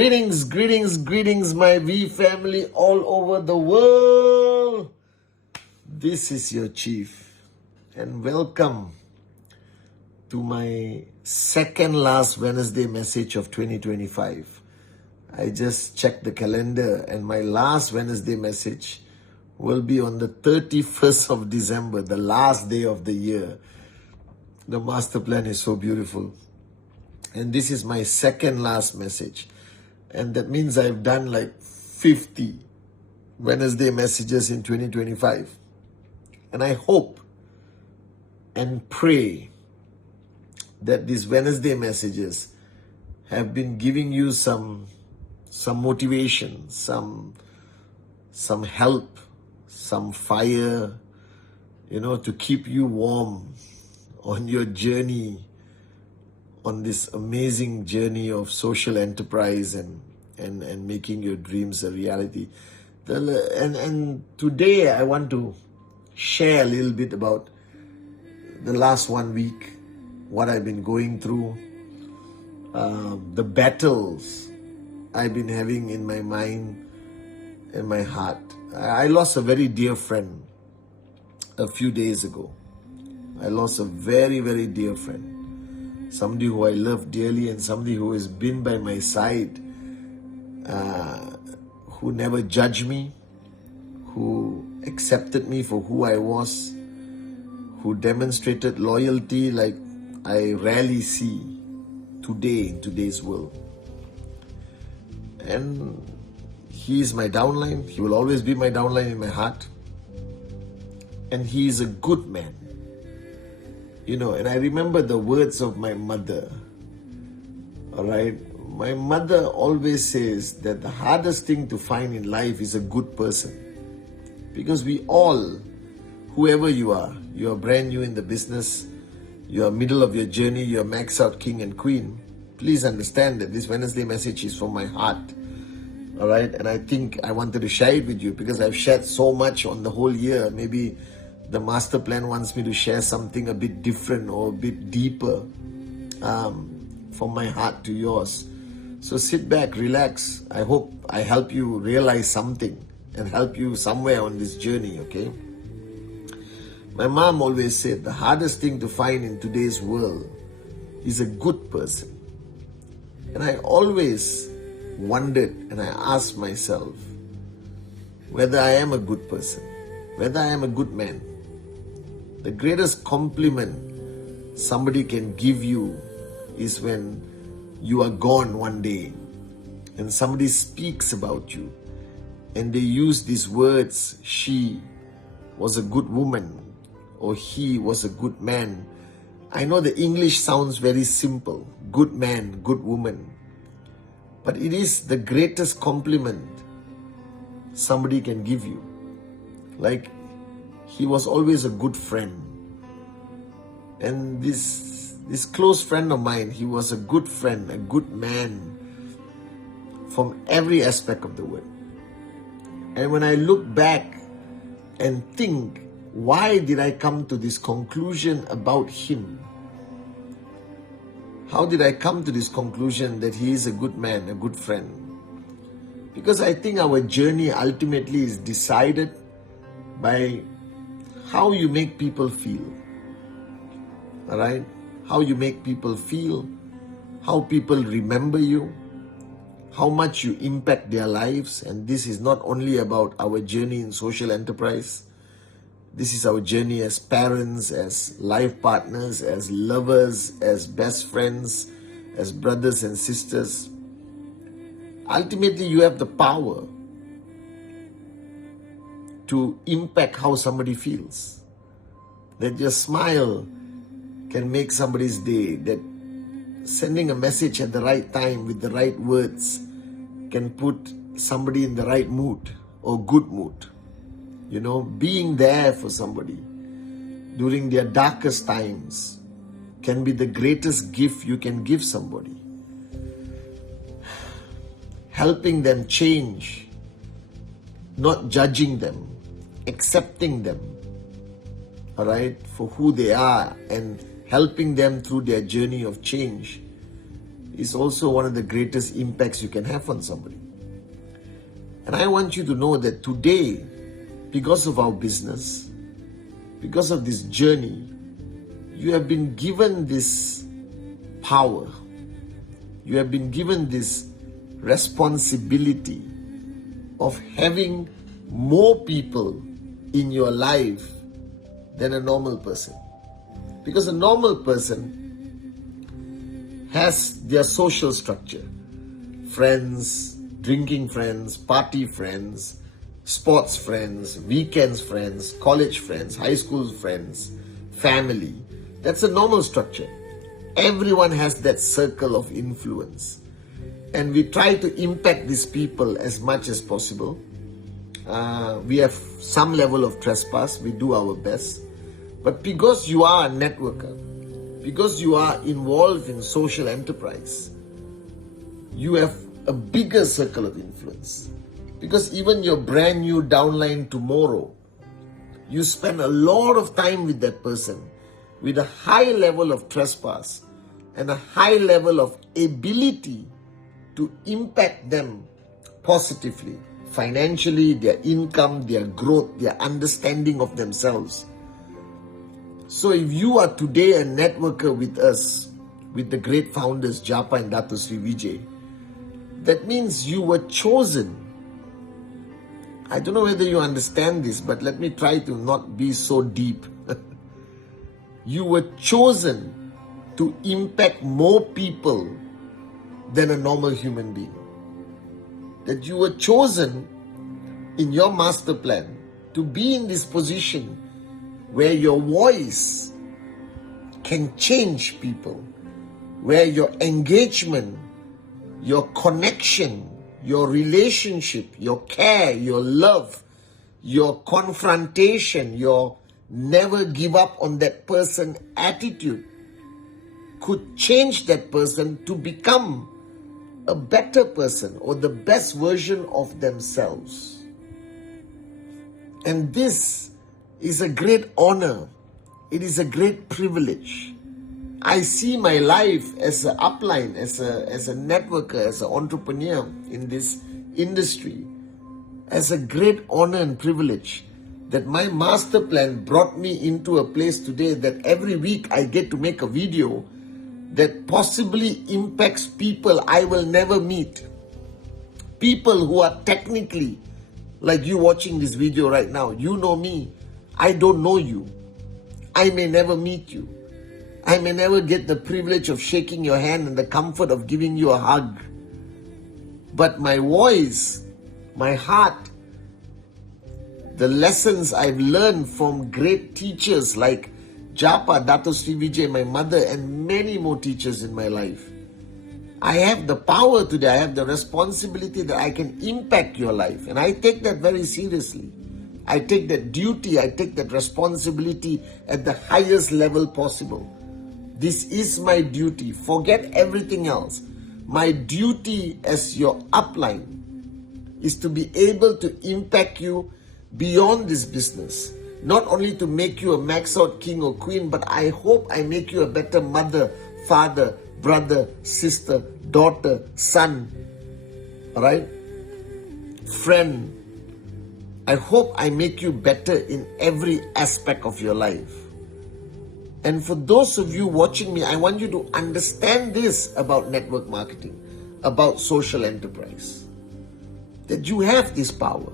Greetings, my V family all over the world. This is your chief, and welcome to my second last Wednesday message of 2025. I just checked the calendar, and my last Wednesday message will be on the 31st of December, the last day of the year. The master plan is so beautiful. And this is my second last message. And that means I've done like 50 Wednesday messages in 2025. And I hope and pray that these Wednesday messages have been giving you some motivation, some help, some fire, to keep you warm on your journey, on this amazing journey of social enterprise and making your dreams a reality. And today I want to share a little bit about the last 1 week, what I've been going through, the battles I've been having in my mind and my heart. I lost a very dear friend a few days ago. I lost a very, very dear friend. Somebody who I love dearly and somebody who has been by my side, who never judged me, who accepted me for who I was, who demonstrated loyalty like I rarely see today in today's world. And he is my downline. He will always be my downline in my heart. And he is a good man. And I remember the words of my mother. All right. My mother always says that the hardest thing to find in life is a good person. Because we all, whoever you are brand new in the business, you are middle of your journey, you're max out king and queen. Please understand that this Wednesday message is from my heart. All right. And I think I wanted to share it with you because I've shared so much on the whole year. Maybe the master plan wants me to share something a bit different or a bit deeper from my heart to yours. So sit back, relax. I hope I help you realize something and help you somewhere on this journey, okay? My mom always said the hardest thing to find in today's world is a good person. And I always wondered and I asked myself whether I am a good person, whether I am a good man. The greatest compliment somebody can give you is when you are gone one day and somebody speaks about you and they use these words, she was a good woman or he was a good man. I know the English sounds very simple, good man, good woman, but it is the greatest compliment somebody can give you. Like, he was always a good friend. And this close friend of mine, he was a good friend, a good man from every aspect of the word. And when I look back and think, why did I come to this conclusion about him? How did I come to this conclusion that he is a good man, a good friend? Because I think our journey ultimately is decided by how you make people feel. All right? How you make people feel, how people remember you, how much you impact their lives. And this is not only about our journey in social enterprise. This is our journey as parents, as life partners, as lovers, as best friends, as brothers and sisters. Ultimately, you have the power to impact how somebody feels. That your smile can make somebody's day, that sending a message at the right time with the right words can put somebody in the right mood or good mood. Being there for somebody during their darkest times can be the greatest gift you can give somebody. Helping them change, not judging them, accepting them, all right, for who they are and helping them through their journey of change is also one of the greatest impacts you can have on somebody. And I want you to know that today, because of our business, because of this journey, you have been given this power. You have been given this responsibility of having more people in your life than a normal person. Because a normal person has their social structure. Friends, drinking friends, party friends, sports friends, weekends friends, college friends, high school friends, family. That's a normal structure. Everyone has that circle of influence. And we try to impact these people as much as possible. We have some level of trespass. We do our best. But because you are a networker, because you are involved in social enterprise, you have a bigger circle of influence. Because even your brand new downline tomorrow, you spend a lot of time with that person with a high level of trespass and a high level of ability to impact them positively, financially, their income, their growth, their understanding of themselves. So if you are today a networker with us, with the great founders Japa and Dato Sri Vijay, that means you were chosen. I don't know whether you understand this, but let me try to not be so deep. You were chosen to impact more people than a normal human being. That you were chosen in your master plan to be in this position where your voice can change people, where your engagement, your connection, your relationship, your care, your love, your confrontation, your never give up on that person attitude could change that person to become a better person or the best version of themselves. And this is a great honor. It is a great privilege. I see my life as an upline, as a networker, as an entrepreneur in this industry, as a great honor and privilege that my master plan brought me into a place today that every week I get to make a video that possibly impacts people I will never meet. People who are technically, like you watching this video right now, you know me, I don't know you. I may never meet you. I may never get the privilege of shaking your hand and the comfort of giving you a hug. But my voice, my heart, the lessons I've learned from great teachers like Japa, Dato Sri Vijay, my mother, and many more teachers in my life. I have the power today, I have the responsibility that I can impact your life. And I take that very seriously. I take that duty, I take that responsibility at the highest level possible. This is my duty. Forget everything else. My duty as your upline is to be able to impact you beyond this business. Not only to make you a max out king or queen, but I hope I make you a better mother, father, brother, sister, daughter, son, alright? Friend. I hope I make you better in every aspect of your life. And for those of you watching me, I want you to understand this about network marketing, about social enterprise. That you have this power.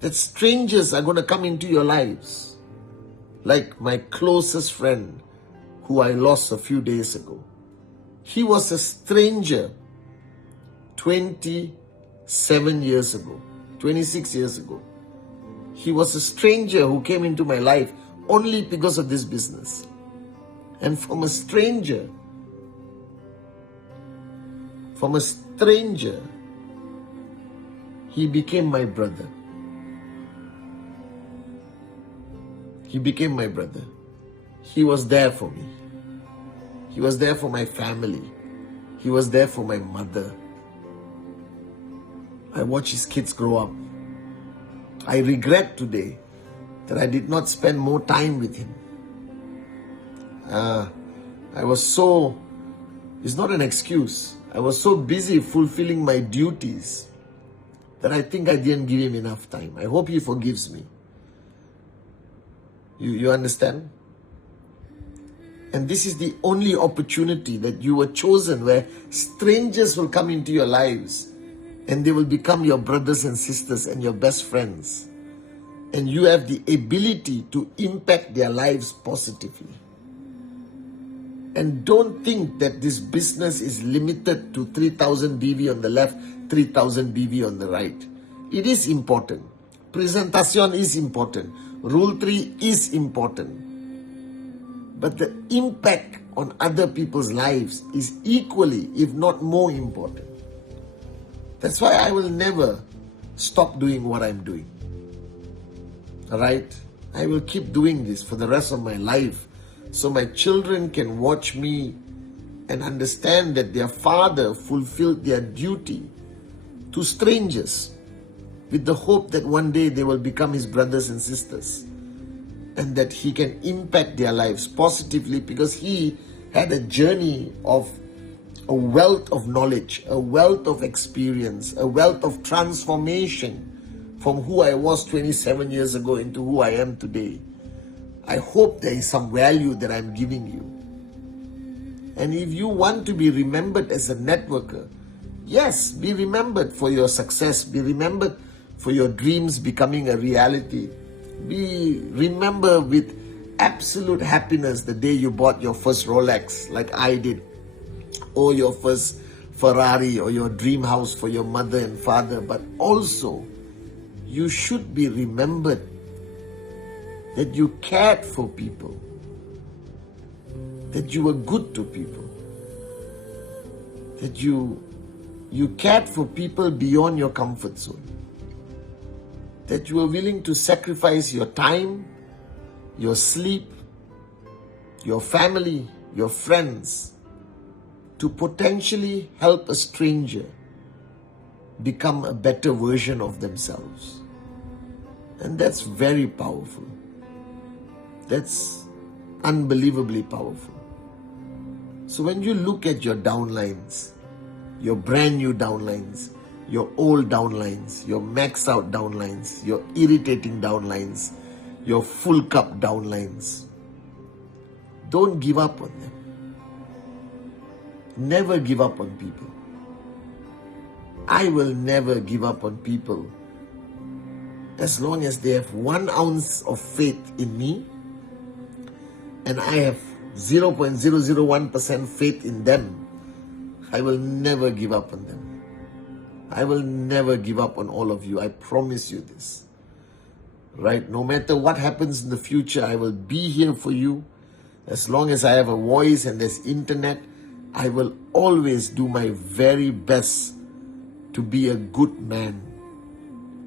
That strangers are going to come into your lives. Like my closest friend who I lost a few days ago. He was a stranger 27 years ago, 26 years ago. He was a stranger who came into my life only because of this business. And from a stranger, he became my brother. He became my brother. He was there for me. He was there for my family. He was there for my mother. I watched his kids grow up. I regret today that I did not spend more time with him. I was so It's not an excuse. I was so busy fulfilling my duties that I think I didn't give him enough time. I hope he forgives me. You understand? And this is the only opportunity that you were chosen, where strangers will come into your lives and they will become your brothers and sisters and your best friends. And you have the ability to impact their lives positively. And don't think that this business is limited to 3,000 BV on the left, 3,000 BV on the right. It is important. Presentation is important. Rule 3 is important. But the impact on other people's lives is equally, if not more important. That's why I will never stop doing what I'm doing. Alright? I will keep doing this for the rest of my life, so my children can watch me and understand that their father fulfilled their duty to strangers with the hope that one day they will become his brothers and sisters, and that he can impact their lives positively, because he had a journey of a wealth of knowledge, a wealth of experience, a wealth of transformation from who I was 27 years ago into who I am today. I hope there is some value that I'm giving you. And if you want to be remembered as a networker, yes, be remembered for your success, be remembered for your dreams becoming a reality. Be remembered with absolute happiness the day you bought your first Rolex, like I did, or your first Ferrari, or your dream house for your mother and father. But also, you should be remembered that you cared for people, that you were good to people, that you cared for people beyond your comfort zone, that you were willing to sacrifice your time, your sleep, your family, your friends, to potentially help a stranger become a better version of themselves. And that's very powerful. That's unbelievably powerful. So when you look at your downlines, your brand new downlines, your old downlines, your maxed out downlines, your irritating downlines, your full cup downlines, don't give up on them. Never give up on people. I will never give up on people as long as they have 1 ounce of faith in me, and I have 0.001% faith in them. I will never give up on them. I will never give up on all of you. I promise you this. Right? No matter what happens in the future, I will be here for you. As long as I have a voice and there's internet, I will always do my very best to be a good man,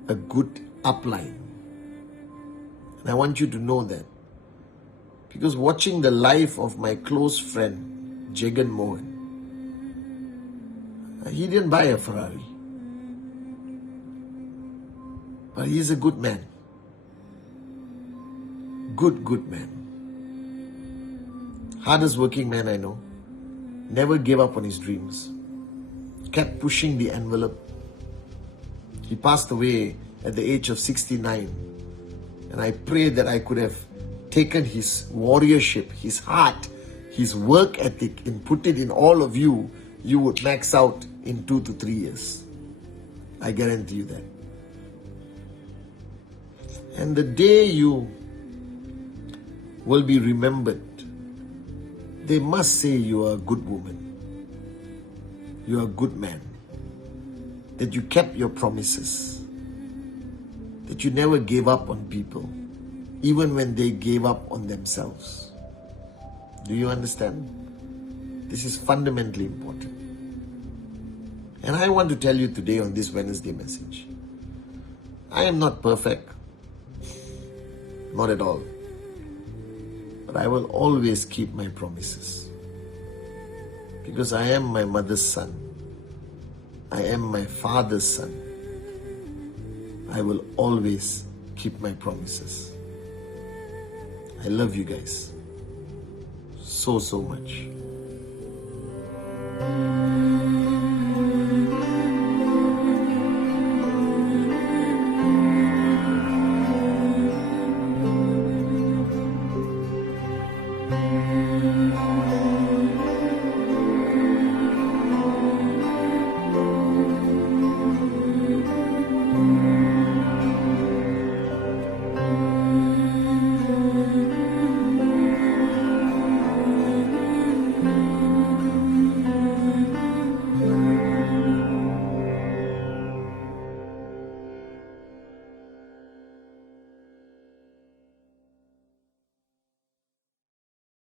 a good upline. And I want you to know that. Because watching the life of my close friend, Jagan Mohan, he didn't buy a Ferrari, but he's a good man. Good man. Hardest working man I know. Never gave up on his dreams. Kept pushing the envelope. He passed away at the age of 69. And I pray that I could have taken his warriorship, his heart, his work ethic, and put it in all of you, you would max out in 2 to 3 years. I guarantee you that. And the day you will be remembered, they must say you are a good woman, you are a good man, that you kept your promises, that you never gave up on people, even when they gave up on themselves. Do you understand? This is fundamentally important. And I want to tell you today on this Wednesday message, I am not perfect, not at all. But I will always keep my promises. Because I am my mother's son. I am my father's son. I will always keep my promises. I love you guys so much.